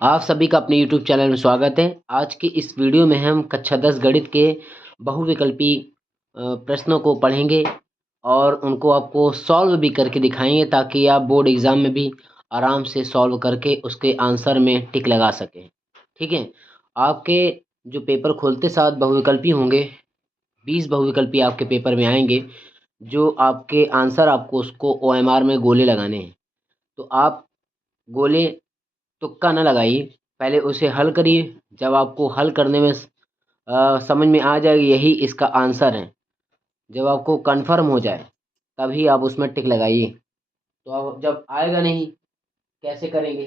आप सभी का अपने YouTube चैनल में स्वागत है। आज की इस वीडियो में हम कक्षा 10 गणित के बहुविकल्पी प्रश्नों को पढ़ेंगे और उनको आपको सॉल्व भी करके दिखाएंगे ताकि आप बोर्ड एग्ज़ाम में भी आराम से सॉल्व करके उसके आंसर में टिक लगा सकें। ठीक है, आपके जो पेपर खोलते साथ बहुविकल्पी होंगे, 20 बहुविकल्पी आपके पेपर में आएंगे। जो आपके आंसर आपको उसको OMR में गोले लगाने हैं। तो आप गोले तुक्का न लगाइए, पहले उसे हल करिए। जब आपको हल करने में समझ में आ जाए यही इसका आंसर है, जब आपको कंफर्म हो जाए तभी आप उसमें टिक लगाइए। तो आप जब आएगा नहीं कैसे करेंगे,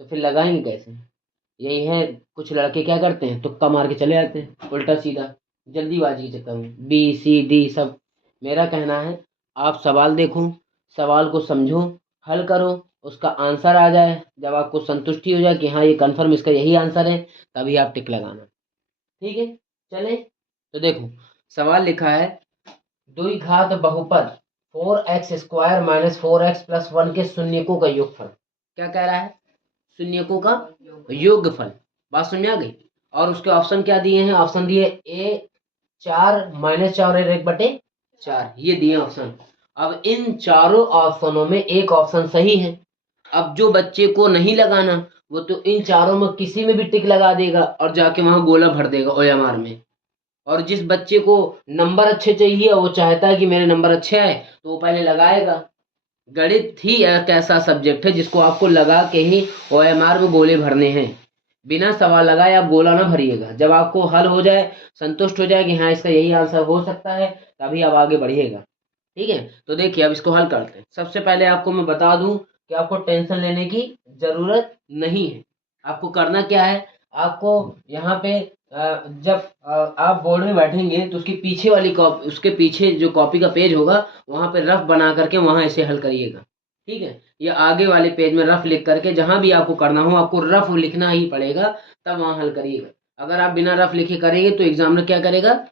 तो फिर लगाएंगे कैसे? यही है, कुछ लड़के क्या करते हैं, तुक्का मार के चले जाते हैं उल्टा सीधा, जल्दीबाजी के चक्कर में BCD सब। मेरा कहना है आप सवाल देखो, सवाल को समझो, हल करो, उसका आंसर आ जाए, जब आपको संतुष्टि हो जाए कि हाँ ये कन्फर्म इसका यही आंसर है, तभी आप टिक लगाना। ठीक है, चले तो देखो सवाल लिखा है, द्विघात बहुपद 4x² - 4x+1 के शून्यकों का योगफल। क्या कह रहा है? शून्यकों का योगफल। बात समझ में आ गई? और उसके ऑप्शन क्या दिए हैं? ऑप्शन दिए A 4 - 4 और 1/4, ये दिए ऑप्शन। अब इन चारों ऑप्शनों में एक ऑप्शन सही है। अब जो बच्चे को नहीं लगाना वो तो इन चारों में किसी में भी टिक लगा देगा और जाके वहां गोला भर देगा OMR में। और जिस बच्चे को नंबर अच्छे चाहिए, वो चाहता है कि मेरे नंबर अच्छे आए, तो वो पहले लगाएगा। गणित ही एक ऐसा सब्जेक्ट है जिसको आपको लगा के ही OMR में गोले भरने हैं। बिना सवाल लगाए आप गोला ना भरिएगा। जब आपको हल हो जाए, संतुष्ट हो जाए कि हाँ इसका यही आंसर हो सकता है, तभी आप आगे बढ़िएगा। ठीक है, तो देखिए अब इसको हल करते हैं। सबसे पहले आपको मैं बता दूं कि आपको टेंशन लेने की जरूरत नहीं है। आपको करना क्या है, आपको यहाँ पे जब आप बोर्ड में बैठेंगे तो उसकी पीछे वाली कॉपी, उसके पीछे जो कॉपी का पेज होगा वहाँ पे रफ बना करके वहाँ ऐसे हल करिएगा। ठीक है, या आगे वाले पेज में रफ लिख करके, जहाँ भी आपको करना हो आपको रफ लिखना ही पड़ेगा, तब वहाँ हल करिएगा। अगर आप बिना रफ लिखे करेंगे तो एग्जामिनर क्या करेगा,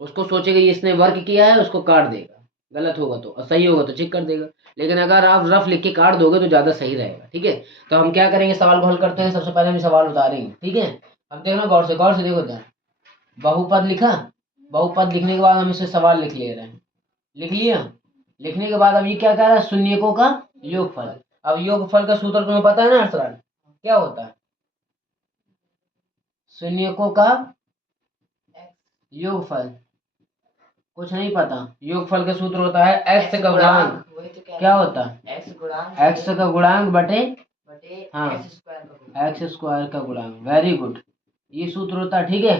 उसको सोचेगा ये इसने वर्क किया है, उसको काट देगा। गलत होगा तो, और सही होगा तो चेक कर देगा। लेकिन अगर आप रफ लिख के काट दोगे तो ज़्यादा सही रहेगा। ठीक है, तो हम क्या करेंगे, सवाल को हल करते हैं। सबसे पहले हम सवाल उतारेंगे। ठीक है, अब देखना गौर से, गौर से देखो क्या बहुपद लिखा। बहुपद लिखने के बाद हम इसे सवाल लिख ले रहे हैं। लिख लिया। लिखने के बाद अब ये क्या कह रहा है, शून्यकों का योगफल। अब योगफल का सूत्र तुम्हें पता है ना अर्थराज, क्या होता है? शून्यकों का योगफल कुछ नहीं पता। योगफल का सूत्र होता है x का गुणांक। क्या होता है? x का गुणांक बटे हाँ x² का गुणांक। वेरी गुड, ये सूत्र होता है। ठीक है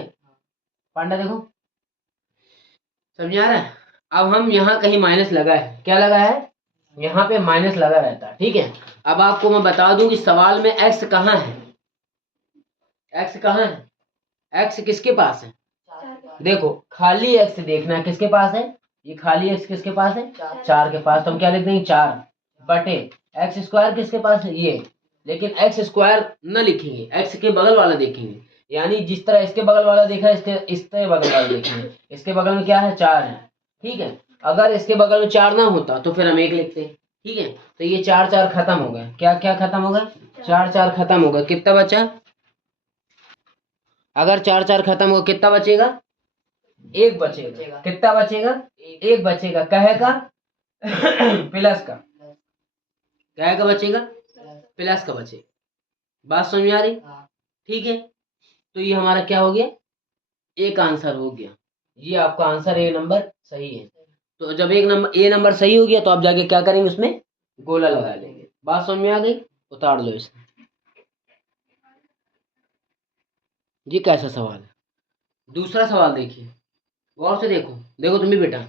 पांडा, देखो समझ आ रहा है? अब हम यहाँ कहीं माइनस लगा है, क्या लगा है? यहाँ पे माइनस लगा रहता है। ठीक है, अब आपको मैं बता दूं कि सवाल में x कहाँ है। x कहाँ है? x किसके पास है? देखो खाली x देखना है, किसके पास है? ये खाली x किसके पास है? 4 के पास। तो हम क्या लिख देंगे, 4 बटे x² किसके पास है? ये। लेकिन x² न लिखेंगे, x के बगल वाला देखेंगे। यानी जिस तरह इसके बगल वाला देखा, इसके इस तरह बगल वाला देखेंगे। इसके बगल में क्या है? 4 है। ठीक है, अगर इसके बगल में 4 ना होता तो फिर हम 1 लिखते हैं। ठीक है, तो ये 4 4 खत्म हो गए। क्या क्या खत्म हो गए? 4 4 खत्म हो गए। कितना बचा? अगर 4 4 खत्म हो, कितना बचेगा? 1 बचेगा। कितना बचेगा? 1 बचेगा। कहे का प्लस का, कहे का बचेगा, प्लस का बचेगा। बात समझ में आ रही? ठीक है, तो ये हमारा क्या हो गया, एक आंसर हो गया। ये आपका आंसर A नंबर सही है। तो जब एक नंबर A नंबर सही हो गया तो आप जाके क्या करेंगे, उसमें गोला लगा लेंगे। बात समझ में आ गई? उतार लो इसे। ये कैसा सवाल है? दूसरा सवाल देखिए, गौर से देखो। देखो तुम भी बेटा,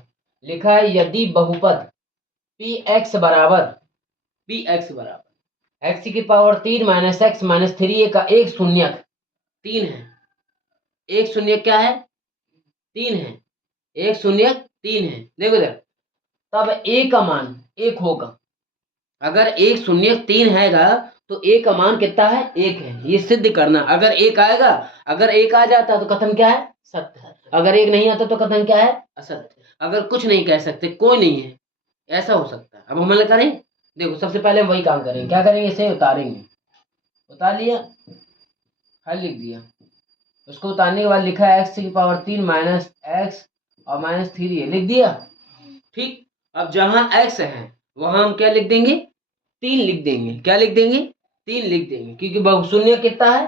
लिखा है यदि बहुपद px बराबर x³ 3 - x - 3a का एक शून्यक 3 है। एक शून्यक क्या है? 3 है। एक शून्यक 3 है। देखो इधर, तब a का मान 1 होगा। अगर एक शून्यक 3 हैगा तो a का मान कितना है? 1 है। ये सिद्ध करना। अगर 1 आएगा, अगर 1 आ जाता तो कथन क्या है? सत्य। अगर 1 नहीं आता तो कथन क्या है? असत्य। अगर कुछ नहीं कह सकते, कोई नहीं है, ऐसा हो सकता है। अब हम करें, देखो सबसे पहले हम वही काम करेंगे। क्या करेंगे? इसे उतारेंगे। उतार लिया, हल लिख दिया। उसको उतारने के बाद लिखा है x की पावर 3 माइनस एक्स और माइनस 3 है, लिख दिया। ठीक, अब जहां x है वहां हम क्या लिख देंगे, 3 लिख देंगे। क्या लिख देंगे, 3 लिख देंगे, क्योंकि शून्य कितना है,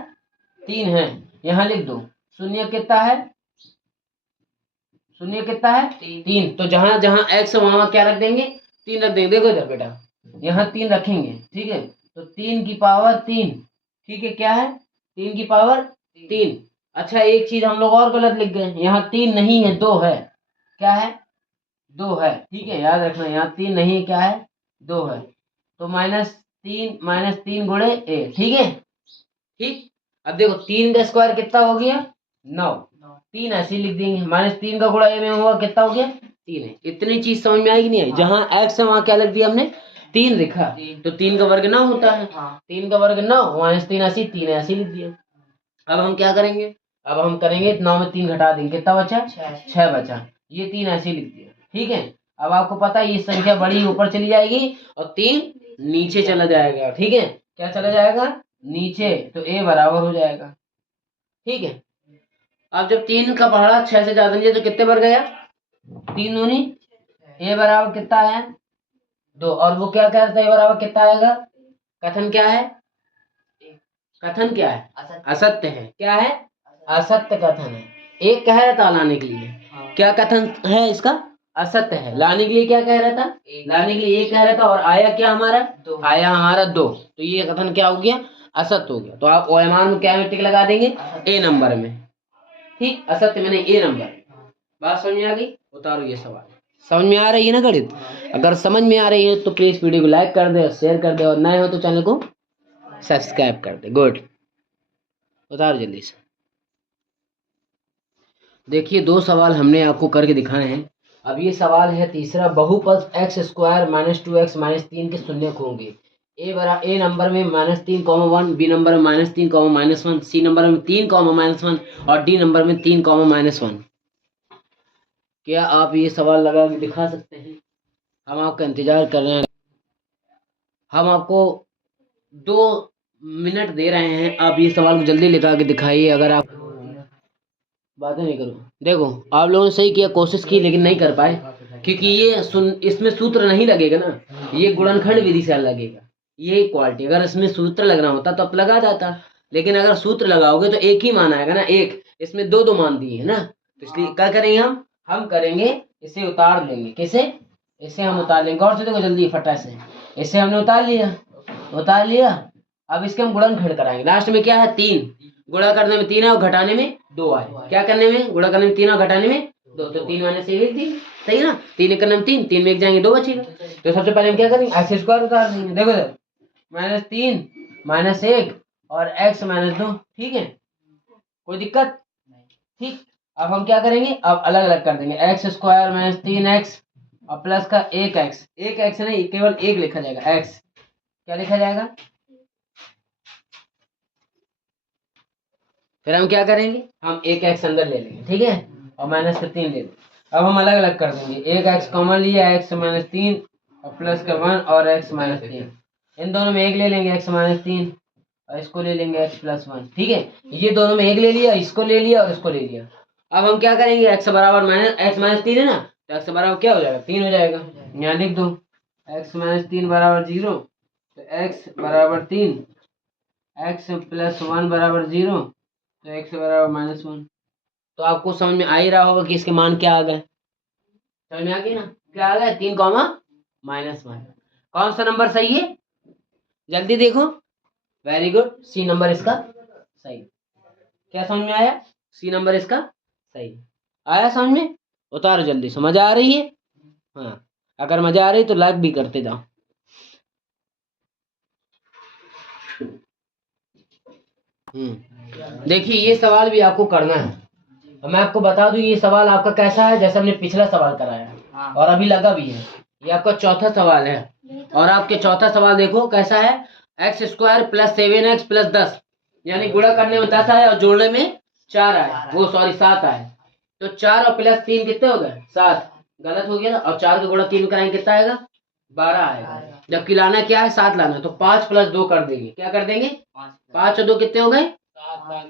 3 है। यहाँ लिख दो, शून्य कितना है, शून्य कितना है, 3। तो जहां जहां x है वहां क्या रख देंगे, 3 रख देंगे। देखो इधर बेटा, यहाँ 3 रखेंगे, ठीक है। तो 3 की पावर 3, ठीक है, क्या है, 3 की पावर 3। अच्छा, एक चीज हम लोग और गलत लिख गए, यहाँ 3 नहीं है, 2 है। क्या है, 2 है, ठीक है, याद रखना, यहाँ 3 नहीं है, क्या है, 2 है। तो -3 गुणे a, ठीक है। ठीक, अब देखो 3 का स्क्वायर कितना हो गया, 9। 3 ऐसे ही लिख देंगे, -3 का गुणा a में हुआ कितना हो गया, 3 है। इतनी चीज समझ में आएगी नहीं आई। जहां x है वहां क्या लिख दिया हमने, 3 लिखा। तो 3 का वर्ग 9 होता है, 3 का वर्ग 9, -3 ऐसे, 3 ऐसे लिख दिया। अब हम क्या करेंगे, अब हम करेंगे 9 में 3 घटा देंगे, कितना बचा, 6 बचा। ये 3 ऐसे लिख दिया, ठीक है। अब आपको पता है ये संख्या बड़ी ऊपर चली जाएगी और 3 नीचे चला जाएगा, ठीक है। क्या चला जाएगा, नीचे, तो a बराबर हो जाएगा, ठीक है। अब जब 3 का पहाड़ा 6 से ज्यादा नहीं है तो कितने बार गया, 3 दूनी, a बराबर कितना है, 2। और वो क्या कह रहा था, a बराबर कितना आएगा, कथन क्या है, कथन क्या है, असत्य है। क्या है, असत्य कथन है। एक कह रहा था लाने के लिए, क्या कथन है इसका, असत्य है। लाने के लिए क्या कह रहा था, लाने के लिए एक कह रहा था, और आया क्या हमारा, आया हमारा 2। तो ये कथन क्या हो गया, असत्य हो गया। तो आप ओएमआर में क्या टिक लगा देंगे, ए नंबर में, ठीक। असत्य मैंने ए नंबर। बात समझ में आ गई, उतारो ये सवाल। समझ में आ रही है ना गणित, अगर समझ में आ रही है तो प्लीज वीडियो को लाइक कर दे और शेयर कर दे, और नए हो तो चैनल को सब्सक्राइब कर दे। गुड, उतारो जल्दी से। देखिए 2 सवाल हमने आपको करके दिखाए हैं। अब ये सवाल है तीसरा, बहुपद x स्क्वायर -2x -3 के शून्यक होंगे। ए नंबर में -3, 1, बी नंबर में -3, -1, सी नंबर में 3, -1 और डी नंबर में 3, -1। क्या आप ये सवाल लगा के दिखा सकते हैं, हम आपका इंतजार कर रहे हैं। हम आपको 2 मिनट दे रहे हैं, आप ये सवाल को जल्दी लगा के दिखाइए। अगर आप बातें नहीं करो, देखो आप लोगों ने सही किया, कोशिश की, लेकिन नहीं कर पाए, क्योंकि इसमें सूत्र नहीं लगेगा ना, ये गुणनखंड विधि से लगेगा। ये क्वालिटी, अगर इसमें सूत्र लगना होता तो अब लगा जाता, लेकिन अगर सूत्र लगाओगे तो एक ही मान आएगा ना, एक, इसमें 2 मान दिए है ना। तो इसलिए क्या करेंगे, हम करेंगे इसे उतार लेंगे। किसे, इसे हम उतार लेंगे। और से देखो जल्दी फटा से, इसे हमने उतार लिया। अब इसके हम गुणनखंड कराएंगे। लास्ट में क्या है, 3, गुणा करने में 3 है और घटाने में 2 आए। क्या करने में, गुणा करने में 3 और घटाने में 2, तो 3 -1 लिख दी, सही है ना। 3 करने में 3, 3 में 1 जाएंगे, 2 बचेगा। तो सबसे पहले हम क्या करेंगे, एक्स स्क्वायर उतार देंगे। देखो -3 -1 और x -2, ठीक है, कोई दिक्कत, ठीक। अब हम क्या करेंगे, अब अलग अलग कर देंगे, एक्स स्क्वायर -3x और प्लस का 1x, 1x नहीं, केवल 1 लिखा जाएगा, x क्या लिखा जाएगा। फिर हम क्या करेंगे, हम 1x अंदर ले लेंगे, ठीक है, और -3 ले लेंगे। अब हम अलग अलग कर देंगे, 1x कॉमन लिया, x -3 और प्लस का 1 और x -3, इन दोनों में 1 ले लेंगे, x -3 और इसको ले लेंगे x + 1, ठीक है। ये दोनों में 1 ले लिया, इसको ले लिया और इसको ले लिया। अब हम क्या करेंगे, x बराबर x -3 है ना, तो x बराबर क्या हो जाएगा, 3 हो जाएगा। यहाँ लिख दो, x -3 बराबर 0, तो x बराबर 3, x + 1 बराबर 0, तो x बराबर -1। तो आपको समझ में आ ही रहा होगा कि इसके मान क्या आ गए, समझ में आ गई ना, क्या आ गया, 3, -1। कौन सा नंबर सही है, जल्दी देखो, वेरी गुड, सी नंबर इसका सही। क्या समझ में आया, सी नंबर इसका सही आया समझ में। उतारो जल्दी, समझ आ रही है, हाँ, अगर मजा आ रही तो लाइक भी करते जाओ। देखिए ये सवाल भी आपको करना है, और मैं आपको बता दूं ये सवाल आपका कैसा है, जैसे हमने पिछला सवाल कराया और अभी लगा भी है। ये आपका चौथा सवाल है, और आपके चौथा सवाल देखो कैसा है, x स्क्वायर + 7x + 10, यानी गुणा करने में 10 आया और जोड़ने में 4 आए, वो सॉरी 7 आए। तो 4 और +3 कितने हो गए, 7, गलत हो गया, और 4 का गुणा 3 कराएंगे कितना आएगा, 12 आएगा। जबकि लाना क्या है, 7 लाना। तो 5 + 2 कर देंगे, क्या कर देंगे, 5 और 2 कितने हो गए,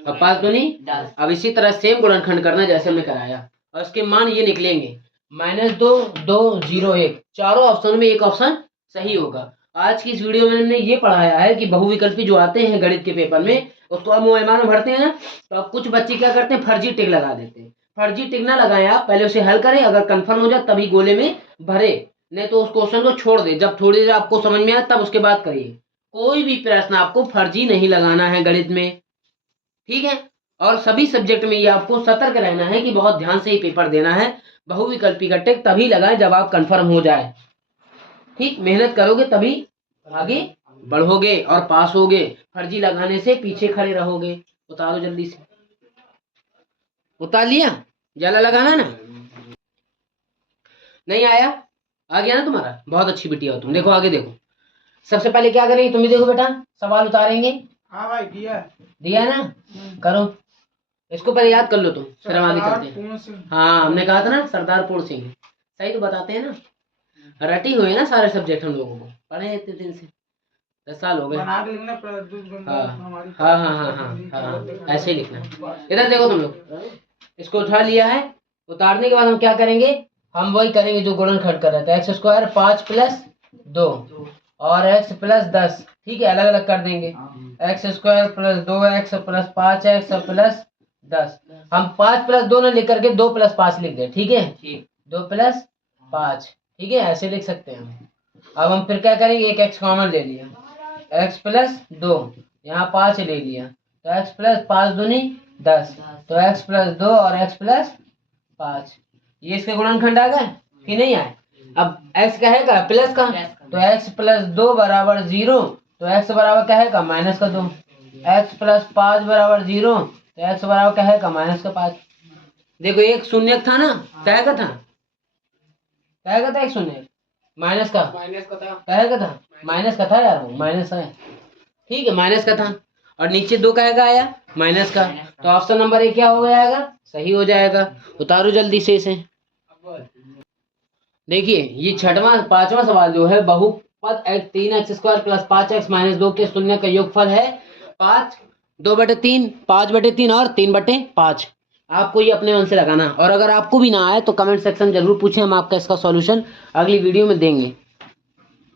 और 5 दूनी 10। अब इसी तरह सेम गुणनखंड करना जैसे हमने कराया, और इसके मान ये निकलेंगे -2, 2, 0, 1। चारों ऑप्शन में एक ऑप्शन सही होगा। आज की इस वीडियो में हमने ये पढ़ाया है कि बहुविकल्पी जो आते हैं गणित के पेपर में, उसको अब मुआयना में भरते हैं ना, तो अब कुछ बच्चे क्या करते हैं, फर्जी टिक लगा देते हैं। फर्जी टिक ना लगाएं, आप पहले उसे हल करें, अगर कंफर्म हो जाए तभी गोले में भरे, नहीं तो उस क्वेश्चन को छोड़ दे। जब थोड़ी देर आपको समझ में आए तब उसके बाद करिए। कोई भी प्रश्न आपको फर्जी नहीं लगाना है गणित में, ठीक है। और सभी सब्जेक्ट में ये आपको सतर्क रहना है कि बहुत ध्यान से ही पेपर देना है। बहुविकल्पी का टिक तभी लगाएं जब आप कंफर्म हो जाए, ठीक। मेहनत करोगे तभी आगे बढ़ोगे और पास होगे, फर्जी लगाने से पीछे खड़े रहोगे। उतारो जल्दी से, उतार लिया, जाला लगाना ना, नहीं आया, आ गया ना तुम्हारा, बहुत अच्छी बिटिया हो तुम। देखो आगे देखो, सबसे पहले क्या करेंगे, तुम भी देखो बेटा, सवाल उतारेंगे। हाँ भाई, दिया ना, करो, इसको पहले याद कर लो तुम, फिर हम आगे चलते हैं। हाँ, हमने कहा था ना सरदार पूर्ण सिंह, सही तो बताते हैं ना, रटी हुई ना सारे सब्जेक्ट, हम लोगों को पढ़े इतने दिन से, 10 साल हो गए। हाँ हाँ हाँ हाँ हाँ, ऐसे ही लिखना। इधर देखो तुम लोग, इसको उठा लिया है, उतारने के बाद हम क्या करेंगे, हम वही करेंगे जो गुणनखंड कर रहे थे, x² 5 + 2 और x + 10, ठीक है, अलग अलग कर देंगे। x² + 2x + 5x + 10। हम 5 + 2 न लिख करके 2 + 5 लिख दे, ठीक है, 2 + 5, ठीक है, ऐसे लिख सकते हैं हम। अब हम फिर क्या करेंगे, एक x कॉमन ले लिया, x + 2, यहाँ 5 ले लिया, तो x + 5 दूनी 10, तो x + 2 और x + 5, ये इसके गुणनखंड आ गए कि नहीं आए। अब x क्या है का, प्लस का, तो x + 2 = 0, तो x बराबर क्या है का, -2। x + 5 = 0, तो x बराबर क्या है का, -5। देखो एक शून्य था ना, क्या का था, क्या का था, एक शून्य माइनस का था, क्या का था, माइनस का था यार, वो माइनस है, ठीक है, माइनस का था। और नीचे 2 का आया माइनस का, तो ऑप्शन नंबर ए क्या हो जाएगा, सही हो जाएगा। उतारो जल्दी से इसे। देखिए ये छठवां 5वां सवाल जो है, बहुपद 3x² + 5x - 2 के शून्य का योगफल है 5, 2/3, 5/3 और 3/5। आपको ये अपने मन से लगाना, और अगर आपको भी ना आए तो कमेंट सेक्शन जरूर पूछें, हम आपका इसका सॉल्यूशन अगली वीडियो में देंगे।